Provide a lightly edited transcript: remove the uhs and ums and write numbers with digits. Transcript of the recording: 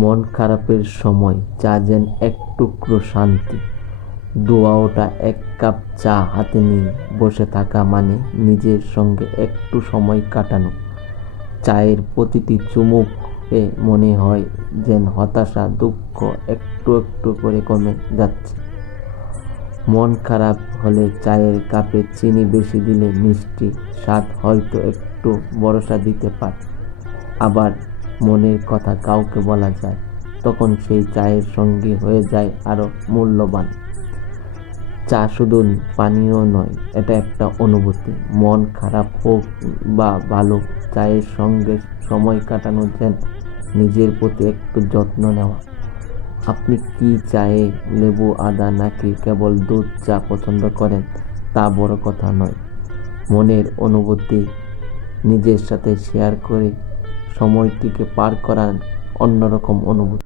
মন খারাপের সময় চা যেন এক টুকরো শান্তি। দুয়াওটা এক কাপ চা হাতে নিয়ে বসে থাকা মানে নিজের সঙ্গে একটু সময় কাটানো। চায়ের প্রতিটি চুমুকে মনে হয় যেন হতাশা দুঃখ একটু একটু করে কমে যাচ্ছে। মন খারাপ হলে চায়ের কাপে চিনি বেশি দিলে মিষ্টি স্বাদ হয়তো একটু ভরসা দিতে পারে। আবার মনের কথা কাউকে বলা যায়, তখন সেই চায়ের সঙ্গী হয়ে যায় আরো মূল্যবান। চা শুধু পানীয় নয়, এটা একটা অনুভূতি। মন খারাপ হোক বা ভালো, চায়ের সঙ্গে সময় কাটানো যেন নিজের প্রতি একটু যত্ন নেওয়া। আপনি কি চায়ে লেবু আদা নাকি কেবল দুধ চা পছন্দ করেন তা বড় কথা নয়। মনের অনুভূতি নিজের সাথে শেয়ার করে সময়টিকে পার করার অন্যরকম অনুভূতি।